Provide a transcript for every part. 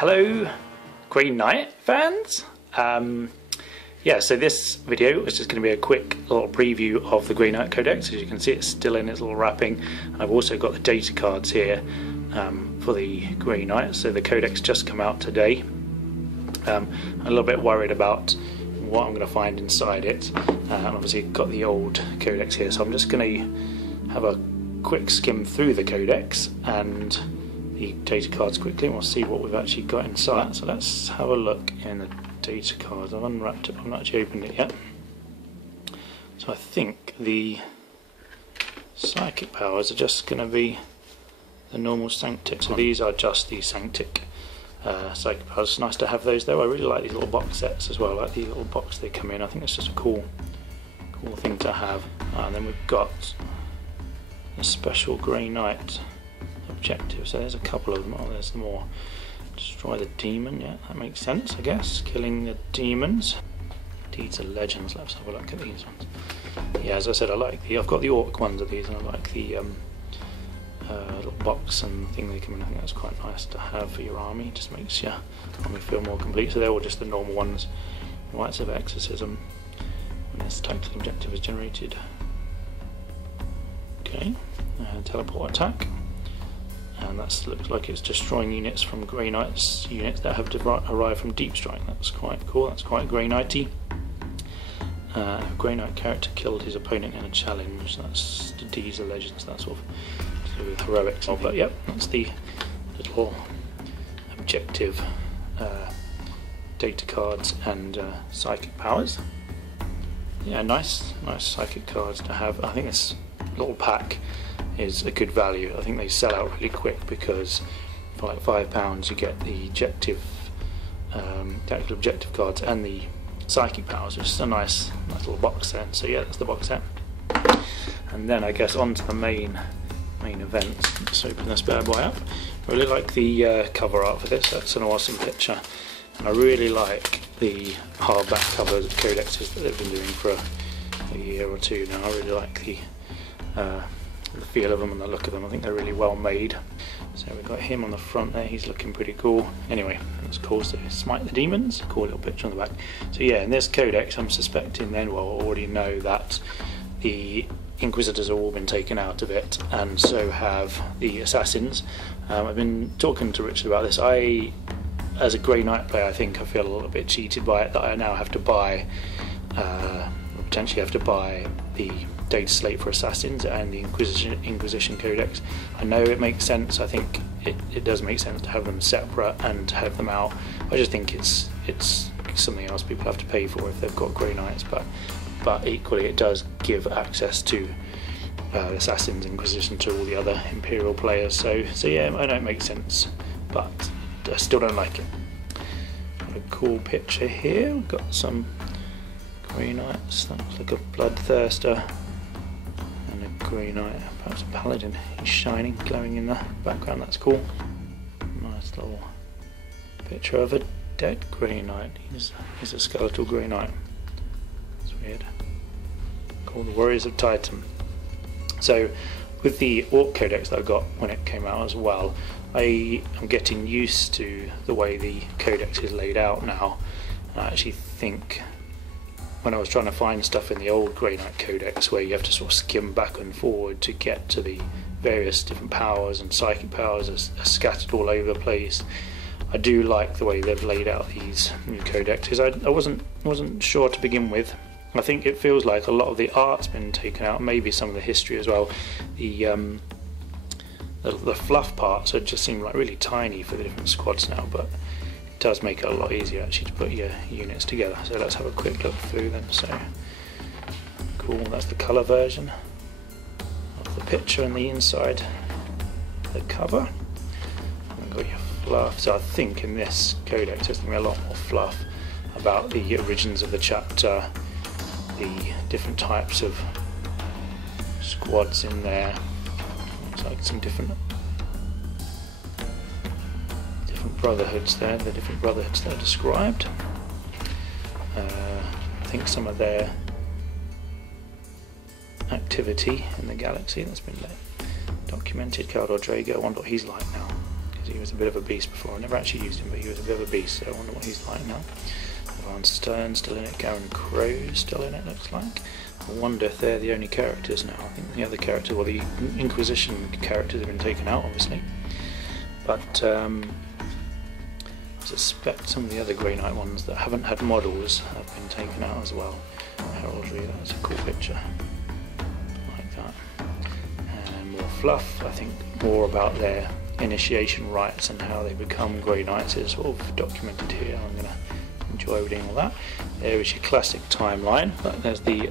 Hello Grey Knight fans. Yeah, so this video is just going to be a quick little preview of the Grey Knight Codex. As you can see, it's still in its little wrapping, and I've also got the data cards here for the Grey Knight. So the Codex just come out today. I'm a little bit worried about what I'm going to find inside it, and obviously got the old Codex here, so I'm just going to have a quick skim through the Codex and the data cards quickly, and we'll see what we've actually got inside. So let's have a look in the data cards. I've unwrapped it, I've not actually opened it yet. So I think the psychic powers are just going to be the normal sanctic. So these are just the sanctic psychic powers. It's nice to have those though. I really like these little box sets as well. I like the little box they come in. I think it's just a cool thing to have. And then we've got a special Grey Knight objective. So there's a couple of them. Oh, there's more. Destroy the demon. Yeah, that makes sense, I guess. Killing the demons. Deeds of Legends. Let's have a look at these ones. Yeah, as I said, I've got the orc ones of these, and I like the little box and thing they come in. I think that's quite nice to have for your army. Just makes your army feel more complete. So they're all just the normal ones. Rites of Exorcism. When this total objective is generated. Okay. Teleport attack. And that looks like it's destroying units from Grey Knight's units that have arrived from Deep Strike. That's quite cool, that's quite Grey Knighty. A Grey Knight character killed his opponent in a challenge. That's the Deeds of Legends, that's sort of to do with heroics. But yep, that's the little objective data cards and psychic powers. Yeah, nice psychic cards to have. I think this little pack is a good value. I think they sell out really quick because for like £5 you get the objective, tactical objective cards and the psychic powers, which is a nice little box set. So yeah, that's the box set. And then I guess on to the main event. Let's open this bad boy up. I really like the cover art for this. That's an awesome picture, and I really like the hardback covers of codexes that they've been doing for a year or two now. I really like the feel of them and the look of them. I think they're really well made. So we've got him on the front there, he's looking pretty cool. Anyway, that's cool. So Smite the Demons, cool little picture on the back. So yeah, in this codex I'm suspecting then, well I already know that the Inquisitors have all been taken out of it, and so have the Assassins. I've been talking to Richard about this. As a Grey Knight player, I think I feel a little bit cheated by it, that I now have to buy, potentially have to buy the data slate for Assassins and the Inquisition Codex. I know it makes sense. I think it does make sense to have them separate and to have them out. I just think it's something else people have to pay for if they've got Grey Knights, but equally it does give access to Assassins, Inquisition to all the other Imperial players. So yeah, I know it makes sense, but I still don't like it. Got a cool picture here. We've got some Grey Knights. That looks like a Bloodthirster. Grey Knight, perhaps a Paladin. He's shining, glowing in the background. That's cool. Nice little picture of a dead Grey Knight. He's a skeletal Grey Knight. That's weird. Called the Warriors of Titan. So, with the Orc Codex that I got when it came out as well, I am getting used to the way the Codex is laid out now. And I actually think, when I was trying to find stuff in the old Grey Knight Codex where you have to sort of skim back and forward to get to the various different powers, and psychic powers are scattered all over the place, I do like the way they've laid out these new codexes. I wasn't sure to begin with. I think it feels like a lot of the art's been taken out, maybe some of the history as well. The fluff parts just seem like really tiny for the different squads now, but does make it a lot easier actually to put your units together. So let's have a quick look through them. So cool, that's the colour version of the picture and the inside the cover. And got your fluff. So I think in this codex there's going to be a lot more fluff about the origins of the chapter, the different types of squads in there. Looks like some different brotherhoods there, the different brotherhoods that are described. I think some of their activity in the galaxy that's been documented. Caldor Drago, I wonder what he's like now. He was a bit of a beast before. I never actually used him, but he was a bit of a beast, so I wonder what he's like now. Van Stern still in it, Garen Crow still in it, looks like. I wonder if they're the only characters now. I think the other characters, well, the Inquisition characters have been taken out, obviously. But I suspect some of the other Grey Knight ones that haven't had models have been taken out as well. Heraldry, that's a cool picture. Like that. And more fluff, I think more about their initiation rites and how they become Grey Knights is sort of documented here. I'm going to enjoy reading all that. There is your classic timeline. There's the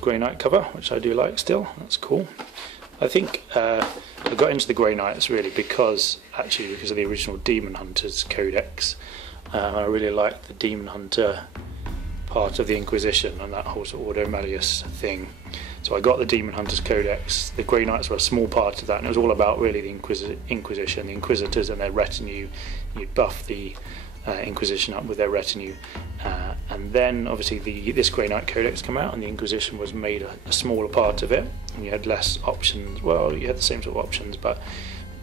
Grey Knight cover, which I do like still. That's cool. I think I got into the Grey Knights really because of the original Demon Hunters Codex. I really liked the Demon Hunter part of the Inquisition and that whole sort of Ordo Malleus thing. So I got the Demon Hunters Codex. The Grey Knights were a small part of that, and it was all about really the Inquisition, the Inquisitors and their retinue. You'd buff the Inquisition up with their retinue, and then obviously this Grey Knight Codex came out, and the Inquisition was made a smaller part of it, and you had less options. Well, you had the same sort of options, but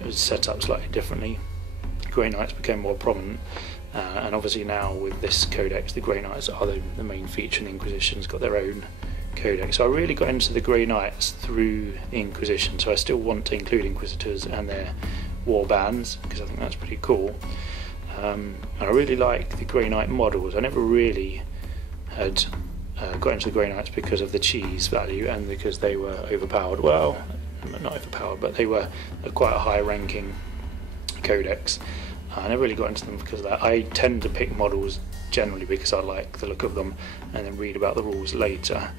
it was set up slightly differently. Grey Knights became more prominent, and obviously now with this Codex, the Grey Knights are the main feature, and the Inquisition's got their own Codex. So I really got into the Grey Knights through the Inquisition, so I still want to include Inquisitors and their war bands because I think that's pretty cool. And I really like the Grey Knight models. I never really had got into the Grey Knights because of the cheese value and because they were overpowered. Well, not overpowered, but they were quite a high ranking Codex. I never really got into them because of that. I tend to pick models generally because I like the look of them and then read about the rules later.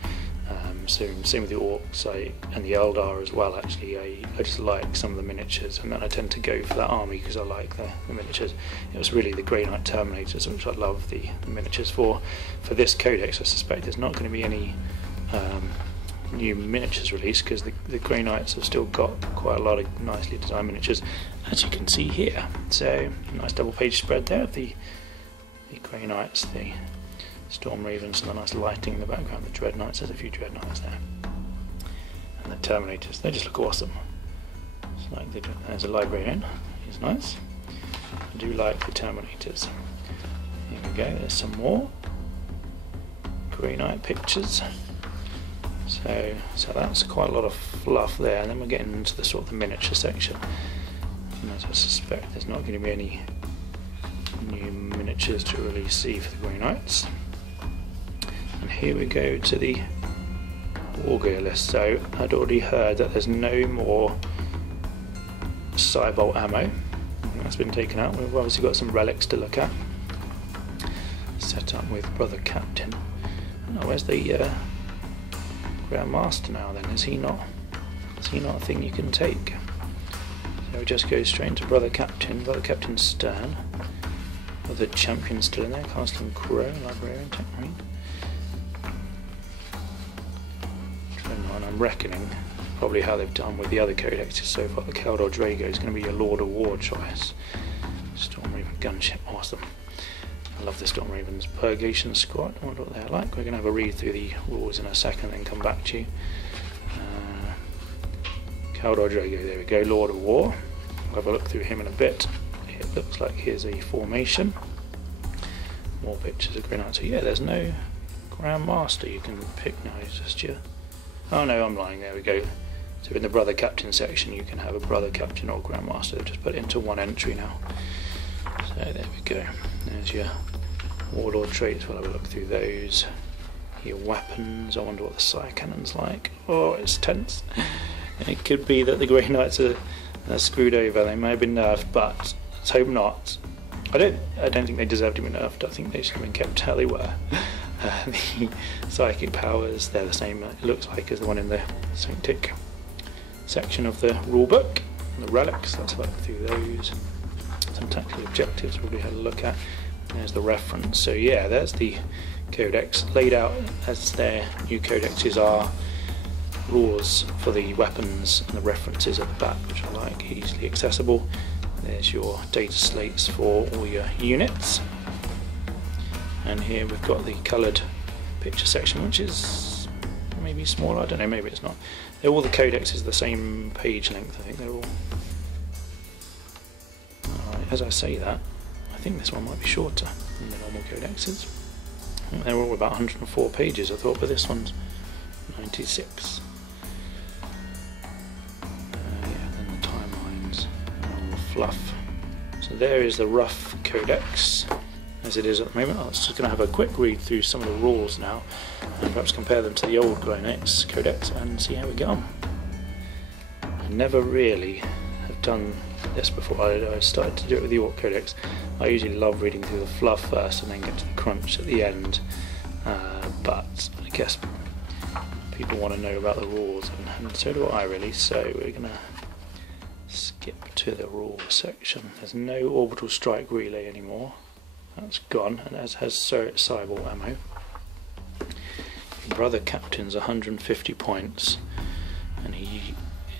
So same with the Orcs and the Eldar as well. Actually, I just like some of the miniatures, and then I tend to go for that army because I like the miniatures. It was really the Grey Knight Terminators which I love the miniatures for. For this Codex, I suspect there's not going to be any new miniatures released because the Grey Knights have still got quite a lot of nicely designed miniatures, as you can see here. So nice double page spread there of the Grey Knights, the Storm Ravens, and the nice lighting in the background, the Dread Knights. There's a few Dread Knights there, and the Terminators. They just look awesome. It's like there's a librarian. He's nice. I do like the Terminators. Here we go. There's some more Grey Knight pictures. So that's quite a lot of fluff there, and then we're getting into the sort of the miniature section. And as I suspect, there's not going to be any new miniatures to really see for the Grey Knights. And here we go to the Wargear list. So I'd already heard that there's no more Cybolt ammo. That's been taken out. We've obviously got some relics to look at. Set up with Brother Captain. Oh, where's the Grand Master now then? Is he not a thing you can take? So we just go straight into Brother Captain Stern. Other champions still in there, Castle Crow, Librarian, Techmarine. And I'm reckoning probably how they've done with the other codexes so far. The Keldor Drago is going to be your Lord of War choice. Storm Raven gunship, awesome. I love the Storm Ravens Purgation Squad. I wonder what they're like. We're going to have a read through the rules in a second and come back to you. Keldor Drago, there we go, Lord of War. We'll have a look through him in a bit. It looks like here's a formation. More pictures of Grey Knight. So yeah, there's no Grand Master you can pick now. It's just your... Oh no, I'm lying. There we go. So in the Brother Captain section, you can have a Brother Captain or Grand Master. They've just put it into one entry now. So there we go. There's your Warlord traits. We'll have a look through those. Your weapons. I wonder what the Sire Cannon's like. Oh, it's tense. It could be that the Grey Knights are screwed over. They may have been nerfed, but let's hope not. I don't think they deserve to be nerfed. I think they should have been kept how they were. The psychic powers, they're the same, it looks like, as the one in the Sanctic section of the rulebook. The relics, let's look through those. Some tactical objectives we've already had a look at. There's the reference. So yeah, there's the codex laid out as their new codexes are. Rules for the weapons and the references at the back, which I like, easily accessible. There's your data slates for all your units. And here we've got the coloured picture section, which is maybe smaller, I don't know, maybe it's not. All the codexes are the same page length, I think they're all as I say that, I think this one might be shorter than the normal codexes. I think they're all about 104 pages, I thought, but this one's 96. Yeah, then the timelines and all the fluff. So there is the rough codex as it is at the moment. I was just going to have a quick read through some of the rules now and perhaps compare them to the old Grey Knight Codex and see how we get on. I never really have done this before. I started to do it with the Orc Codex. I usually love reading through the fluff first and then get to the crunch at the end, but I guess people want to know about the rules, and so do I really, so we're going to skip to the rules section. There's no orbital strike relay anymore. That's gone, and as has Cyball ammo. Your brother captain's 150 points, and he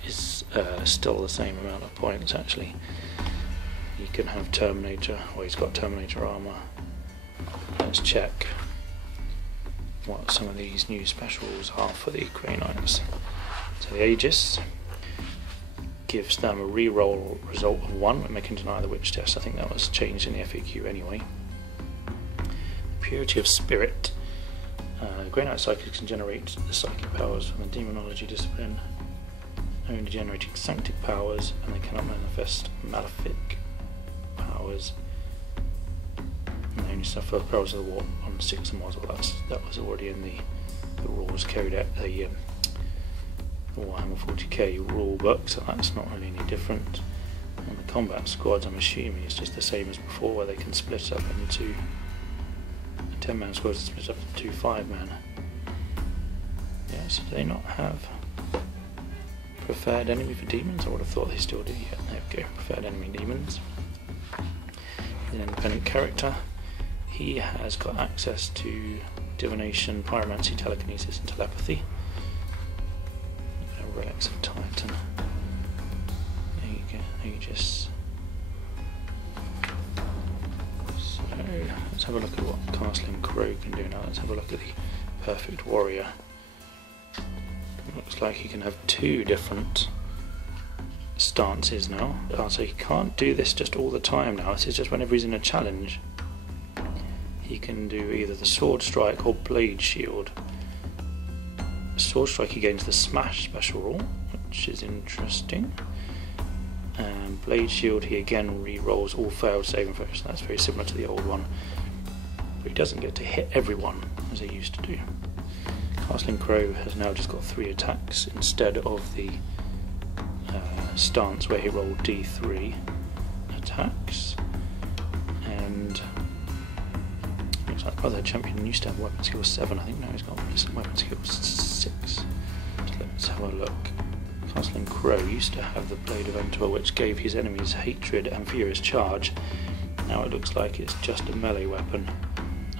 is still the same amount of points actually. You can have Terminator, well, he's got Terminator armor. Let's check what some of these new special rules are for the Grey Knights. So the Aegis gives them a re-roll result of 1 when they can deny the witch test. I think that was changed in the FAQ anyway. Purity of Spirit. Grey Knight Psychics can generate the psychic powers from the demonology discipline, only generating sanctic powers, and they cannot manifest malefic powers. And they only suffer powers of the war on 6 and more. Well, that was already in the rules code, the Warhammer 40k rule book, so that's not really any different. And the combat squads, I'm assuming, is just the same as before, where they can split up into 10-man squads, split up into 5-man. Yeah, so do they not have preferred enemy for demons? I would have thought they still do. Yeah, there we go, preferred enemy demons. An independent character. He has got access to divination, pyromancy, telekinesis, and telepathy. Relics of Titan. There you go, Aegis. So let's have a look at what Castling Crow can do now. Let's have a look at the Perfect Warrior. It looks like he can have 2 different stances now. So he can't do this just all the time now. This is just whenever he's in a challenge. He can do either the Sword Strike or Blade Shield. Sword Strike he gains the Smash special rule, which is interesting. And Blade Shield he again re-rolls all failed saving throws. That's very similar to the old one, but he doesn't get to hit everyone as he used to do. Castling Crow has now just got 3 attacks instead of the stance where he rolled D3 attacks. And looks like other champion used to have weapon skill 7. I think now he's got weapon skill 6. So let's have a look. Castling Crow used to have the Blade of Emperor, which gave his enemies hatred and furious charge. Now it looks like it's just a melee weapon.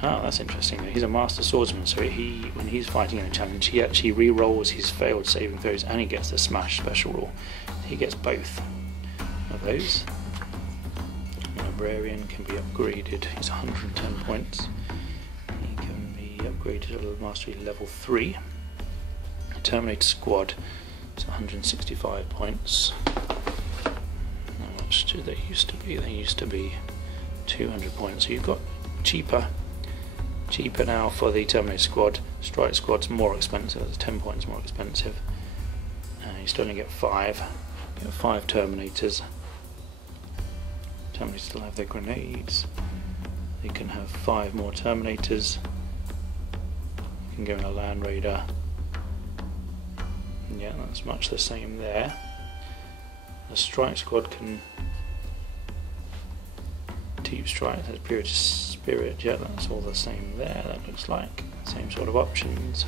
Ah, that's interesting. He's a master swordsman, so when he's fighting in a challenge, he actually re-rolls his failed saving throws and he gets the Smash special rule. He gets both of those. The Librarian can be upgraded. He's 110 points. He can be upgraded to mastery level 3. The Terminator Squad is 165 points. How much do they used to be? They used to be 200 points. So you've got cheaper now for the Terminator Squad. Strike Squad's more expensive. It's 10 points more expensive. You still only get 5. You get 5 Terminators. Terminators still have their grenades. They can have 5 more Terminators. You can go in a Land Raider. Yeah, that's much the same there. The Strike Squad can Deep Strike, has Purity Spirit, yeah, that's all the same there, that looks like. Same sort of options.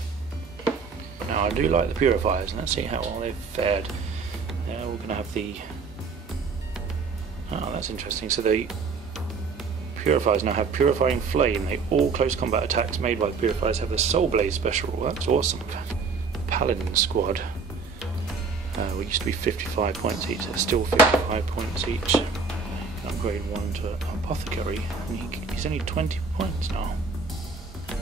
Now I do like the Purifiers, and let's see how well they've fared. Yeah, we're going to have the... Oh, that's interesting. So the Purifiers now have Purifying Flame. All close combat attacks made by the Purifiers have the Soul Blade special rule. That's awesome. Paladin Squad. We used to be 55 points each, they're still 55 points each. Upgrade one to Apothecary, and he's only 20 points now. I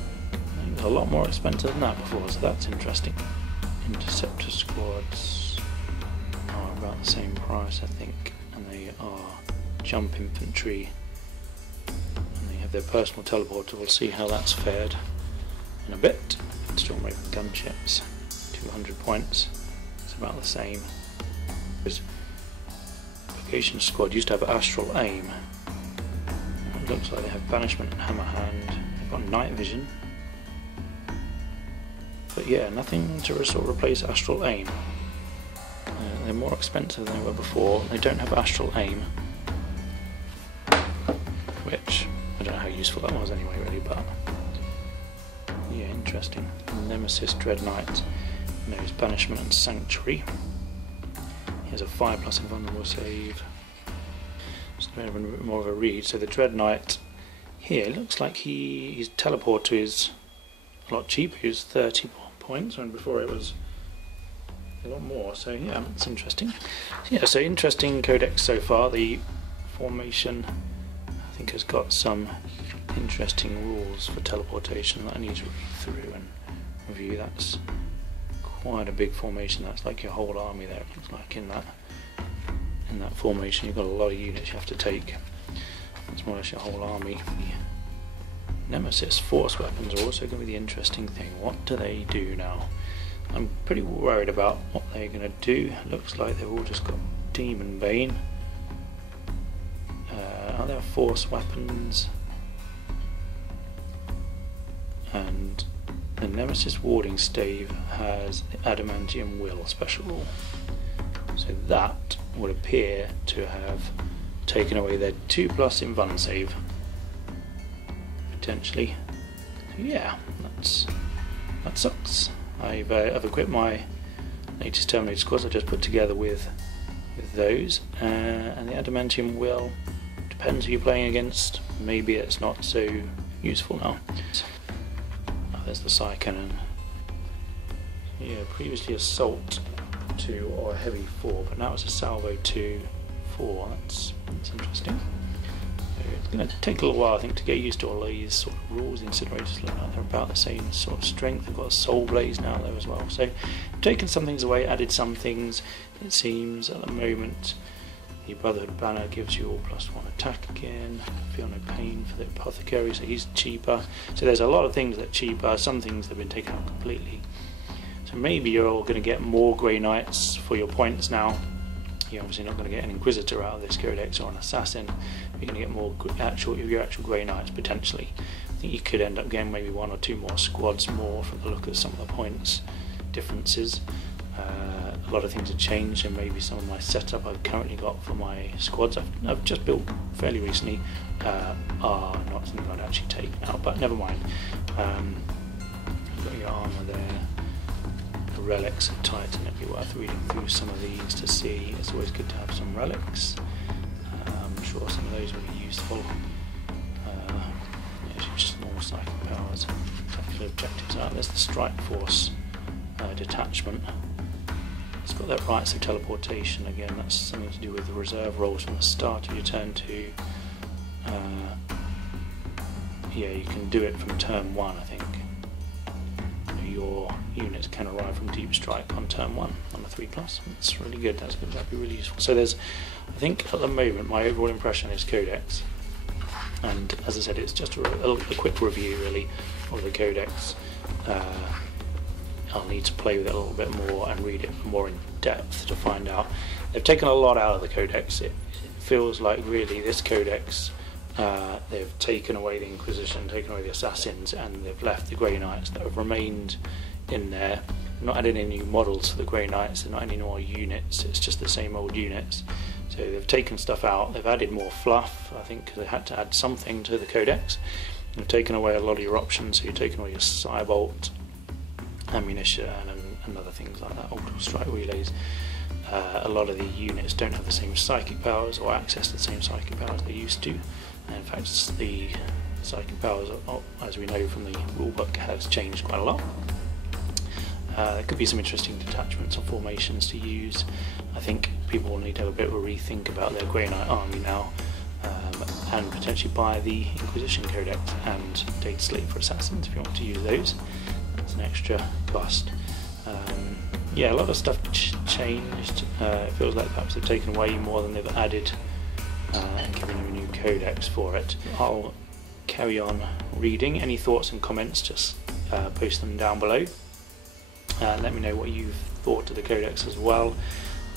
think they're a lot more expensive than that before, so that's interesting. Interceptor Squads are about the same price, I think, and they are jump infantry, and they have their personal teleporter. We'll see how that's fared in a bit. Stormraven gunships, 200 points, it's about the same. This application squad used to have astral aim. It looks like they have banishment and hammer hand. They've got night vision. But yeah, nothing to sort of replace astral aim. They're more expensive than they were before. They don't have astral aim, which I don't know how useful that was anyway, really. But yeah, interesting. Nemesis Dread Knight knows banishment and sanctuary. He has a 5+ invulnerable save. Just a bit more of a read. So the Dread Knight here looks like his teleport to is a lot cheaper. He was 30 points, when before it was a lot more. So yeah, that's interesting. Yeah, so interesting codex so far. The formation, I think, has got some interesting rules for teleportation that I need to read through and review. That's quite a big formation. That's like your whole army there. It looks like in that formation you've got a lot of units you have to take. That's more or less your whole army. Nemesis force weapons are also going to be the interesting thing. What do they do now? I'm pretty worried about what they're going to do. Looks like they've all just got Demon Bane. Are there force weapons? And the Nemesis warding stave has the Adamantium Will special rule. So that would appear to have taken away their 2+ invuln save. Potentially. Yeah, that sucks. I've equipped my latest Terminator squads I just put together with those, and the Adamantium Will, depends who you're playing against. Maybe it's not so useful now. Oh, there's the Psy Cannon. Yeah, previously Assault 2 or Heavy 4, but now it's a Salvo 2, 4. That's interesting. It's going to take a little while, I think, to get used to all these sort of rules. Incinerators look like they're about the same sort of strength. They've got a Soul Blaze now there as well. So, taken some things away, added some things. It seems at the moment the Brotherhood banner gives you all +1 attack again. Feel no pain for the Apothecary, so he's cheaper. So there's a lot of things that are cheaper. Some things have been taken out completely. So maybe you're all going to get more Grey Knights for your points now. You're obviously not going to get an Inquisitor out of this codex or an Assassin. You're going to get more your actual Grey Knights potentially. I think you could end up getting maybe 1 or 2 more squads more from the look of some of the points differences. A lot of things have changed, and maybe some of my setup I've currently got for my squads I've just built fairly recently are not something I'd actually take now, but never mind. You've got your armour there. Relics of Titan. It'd be worth reading through some of these to see. It's always good to have some relics. I'm sure some of those will be useful. Yeah, just normal psychic powers. Tactical objectives. There's the Strike Force detachment. It's got that Rites of Teleportation again. That's something to do with the reserve rolls from the start of your turn to. Yeah, you can do it from turn 1, I think. Your units can arrive from deep strike on turn 1 on the 3+. That's really good. That'd be really useful. So there's, I think at the moment, my overall impression is Codex, and as I said, it's just a quick review really of the Codex. I'll need to play with it a little bit more and read it more in depth to find out. They've taken a lot out of the Codex. It feels like really this Codex. They've taken away the Inquisition, taken away the Assassins, and they've left the Grey Knights that have remained in there. Not added any new models for the Grey Knights, they're not any more units, it's just the same old units. So they've taken stuff out, they've added more fluff, I think, because they had to add something to the Codex. They've taken away a lot of your options, so you've taken away your Cybolt, ammunition, and other things like that, orbital strike relays. A lot of the units don't have the same psychic powers or access to the same psychic powers they used to. In fact, the psychic powers, as we know from the rulebook, has changed quite a lot. There could be some interesting detachments or formations to use. I think people will need to have a bit of a rethink about their Grey Knight army now, and potentially buy the Inquisition Codex and Data Slate for Assassins if you want to use those. That's an extra cost. Yeah, a lot of stuff changed. It feels like perhaps they've taken away more than they've added and giving him a new codex for it. I'll carry on reading. Any thoughts and comments, just post them down below. Let me know what you've thought of the codex as well,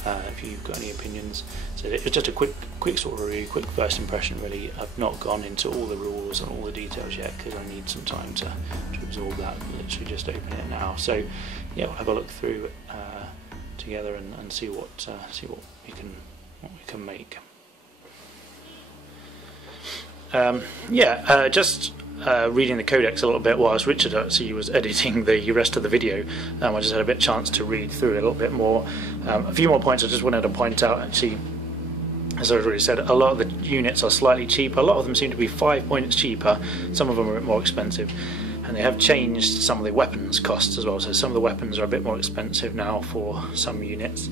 if you've got any opinions. So it's just a quick sort of review, quick first impression really. I've not gone into all the rules and all the details yet because I need some time to absorb that. Literally just open it now. So yeah, we'll have a look through together and see what we can make. Just reading the codex a little bit whilst Richard actually was editing the rest of the video. I just had a bit chance to read through it a little bit more. A few more points I just wanted to point out. Actually, as I've already said, a lot of the units are slightly cheaper. A lot of them seem to be 5 points cheaper. Some of them are a bit more expensive, and they have changed some of the weapons costs as well. So some of the weapons are a bit more expensive now for some units.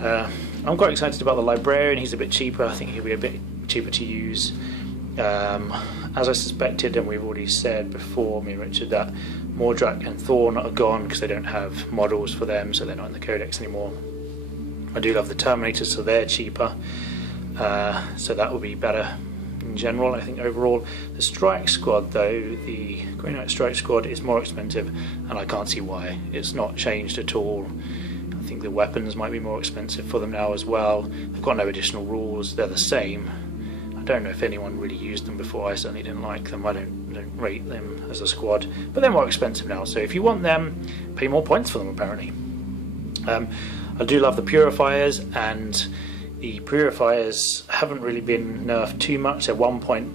I'm quite excited about the librarian. He's a bit cheaper. I think he'll be a bit cheaper to use. As I suspected, and we've already said before, me and Richard, that Mordrak and Thorn are gone because they don't have models for them, so they're not in the codex anymore. I do love the Terminators, so they're cheaper, so that will be better in general, I think, overall. The Strike Squad, though, the Grey Knight Strike Squad, is more expensive, and I can't see why. It's not changed at all. I think the weapons might be more expensive for them now as well. They've got no additional rules, they're the same. I don't know if anyone really used them before. I certainly didn't like them. I don't rate them as a squad, but they're more expensive now, so if you want them, pay more points for them apparently. I do love the Purifiers, and the Purifiers haven't really been nerfed too much. They're 1 point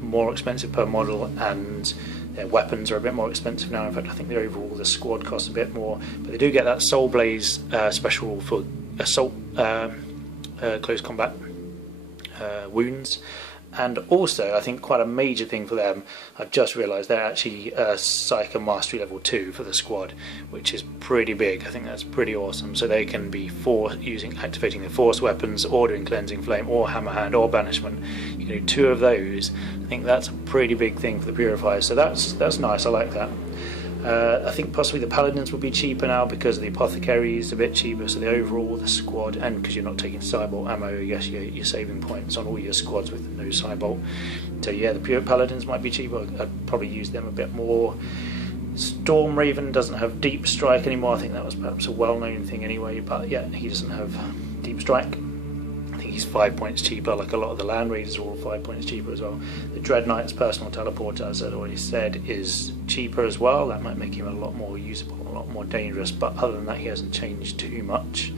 more expensive per model, and their weapons are a bit more expensive now. In fact, I think the squad costs a bit more, but they do get that Soul Blaze special for assault close combat wounds. And also, I think quite a major thing for them, I've just realised they're actually Psycho Mastery level 2 for the squad, which is pretty big. I think that's pretty awesome. So they can be activating the Force weapons, or doing Cleansing Flame, or Hammer Hand, or Banishment. You can do 2 of those. I think that's a pretty big thing for the Purifiers, so that's nice, I like that. I think possibly the Paladins will be cheaper now because the Apothecary is a bit cheaper, so the squad, and because you're not taking Cybolt ammo, I guess you're saving points on all your squads with no Cybolt. So yeah, the pure Paladins might be cheaper. I'd probably use them a bit more. Storm Raven doesn't have Deep Strike anymore. I think that was perhaps a well-known thing anyway, but yeah, he doesn't have Deep Strike. I think he's 5 points cheaper, like a lot of the Land Raiders are all 5 points cheaper as well. The Dread Knight's personal teleporter, as I'd already said, is cheaper as well. That might make him a lot more usable, a lot more dangerous, but other than that he hasn't changed too much.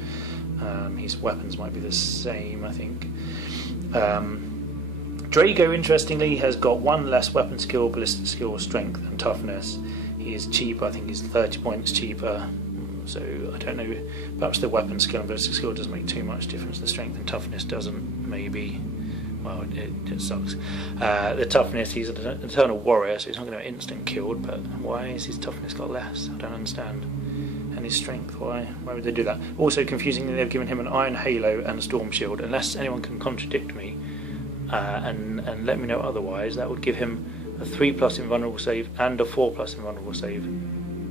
His weapons might be the same, I think. Drago, interestingly, has got 1 less weapon skill, ballistic skill, strength and toughness. He is cheaper, I think he's 30 points cheaper. So I don't know, perhaps the weapon skill and ballistic skill doesn't make too much difference. The strength and toughness doesn't, maybe. Well, it sucks. The toughness, he's an eternal warrior, so he's not going to get instant killed, but why has his toughness got less? I don't understand. And his strength, why would they do that? Also, confusingly, they've given him an Iron Halo and a Storm Shield. Unless anyone can contradict me and let me know otherwise, that would give him a 3+ invulnerable save and a 4+ invulnerable save.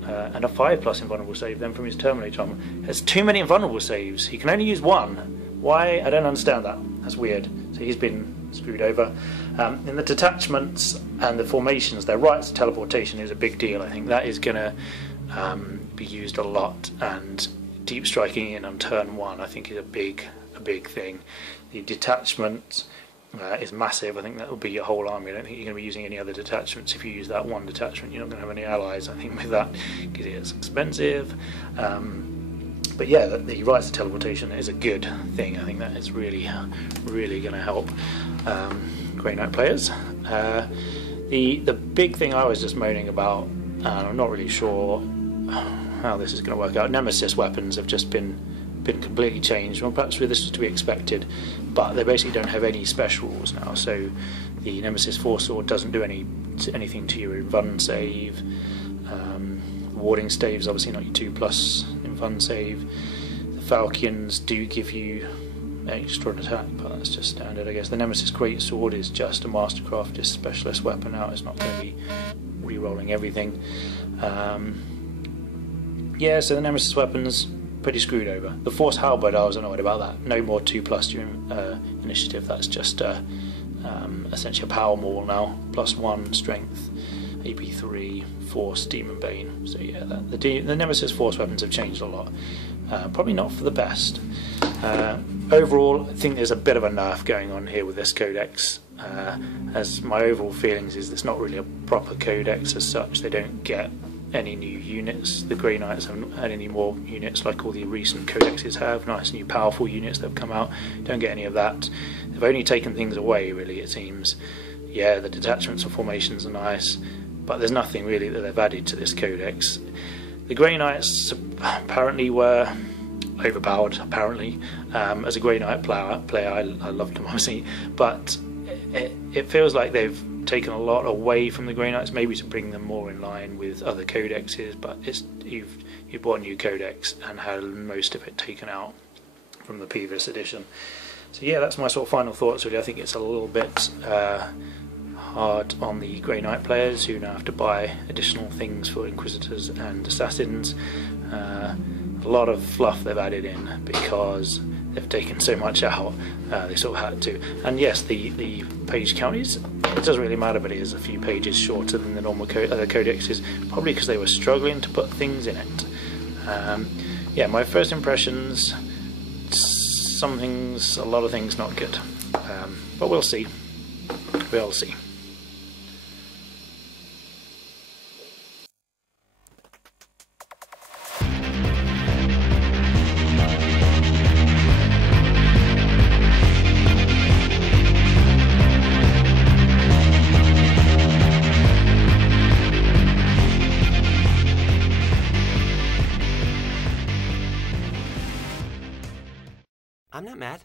And a 5+ invulnerable save then from his Terminator armor. There's too many invulnerable saves. He can only use 1. Why? I don't understand that. That's weird. So he's been screwed over. In the detachments and the formations, their rights to teleportation is a big deal. I think that is going to be used a lot, and deep striking in on turn 1 I think is a big thing. The detachment is massive. I think that will be your whole army. I don't think you're going to be using any other detachments. If you use that 1 detachment, you're not going to have any allies, I think, with that, because it's expensive. But yeah, the rights to teleportation is a good thing. I think that is really going to help Grey Knight players. The big thing I was just moaning about, and I'm not really sure how this is going to work out, Nemesis weapons have just been completely changed. Well, perhaps this was to be expected, but they basically don't have any specials now. So the Nemesis Force Sword doesn't do anything to your invuln save. Warding staves, obviously not your 2+ invuln save. The Falchions do give you extra attack, but that's just standard, I guess. The Nemesis Great Sword is just a Mastercraft specialist weapon now. It's not going to be re-rolling everything. Yeah, so the Nemesis weapons, pretty screwed over. The Force Halberd, I was annoyed about that. No more 2+ during initiative. That's just essentially a power maul now. +1 strength, AP3, Force, Demon Bane. So yeah, the Nemesis Force weapons have changed a lot. Probably not for the best. Overall, I think there's a bit of a nerf going on here with this codex. As my overall feelings is it's not really a proper codex as such. They don't get any new units. The Grey Knights haven't had any more units like all the recent codexes have. Nice new powerful units that have come out. Don't get any of that. They've only taken things away, really, it seems. Yeah, the detachments and formations are nice, but there's nothing really that they've added to this codex. The Grey Knights apparently were overpowered, apparently. As a Grey Knight player I loved them, obviously, but it feels like they've taken a lot away from the Grey Knights, maybe to bring them more in line with other codexes, but you've bought a new codex and had most of it taken out from the previous edition. So yeah, that's my sort of final thoughts really. I think it's a little bit hard on the Grey Knight players who now have to buy additional things for Inquisitors and Assassins. A lot of fluff they've added in because they've taken so much out, they sort of had to. And yes, the page count it doesn't really matter, but it is a few pages shorter than the normal other codexes, probably because they were struggling to put things in it. Yeah, my first impressions, a lot of things not good, but we'll see. We'll see. I'm not mad.